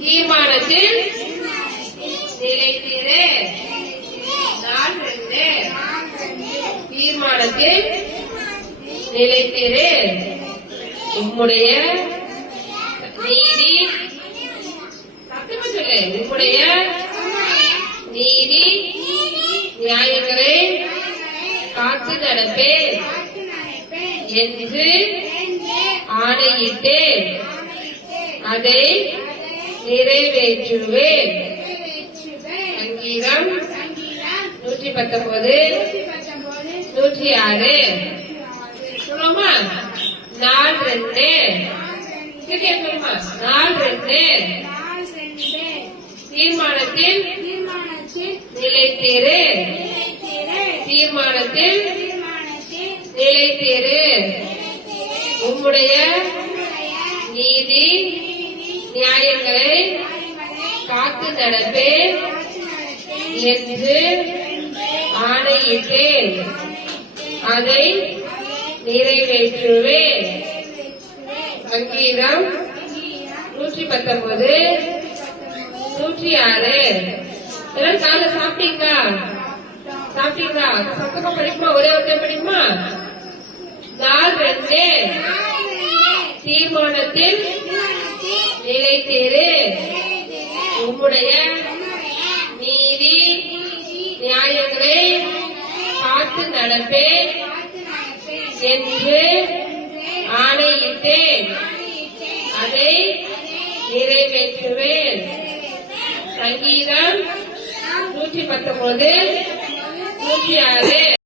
தீர்மானத்தில் நிலைத்திரு. நாள் 2. தீர்மானத்தில் நிலைத்திரு. உம்முடைய நீதி சத்தமா சொல்லு. உம்முடைய நீதி நியாயங்களை காத்து நடப்பேன் என்று ஆணையிட்டு அதை நிறைவேற்றுவேன். சங்கீதம் 119 106. சொல்லுமா? நாள் 2. சொல்லுமா? நாள் 2. தீர்மானத்தில் நிலைத்திரு. தீர்மானத்தில் நிலைத்திரு. உம்முடைய நீதி நியாயங்களை காத்து நடப்பேன் என்று ஆணையிட்டேன் அதை நிறைவேற்றுவேன். சங்கீதம் 119 106. எல்லாம் காலை சாப்பிட்டீங்களா? சாப்பிட்டீங்களா? சத்தமா படிக்குமா? ஒரே ஒரே படிக்குமா? நாள் 2. தீர்மானத்தில் நிலைத்திரு. உம்முடைய நீதி நியாயங்களை காத்து நடப்பேன் என்று ஆணையிட்டேன் அதை நிறைவேற்றுவேன். சங்கீதம் 119 106.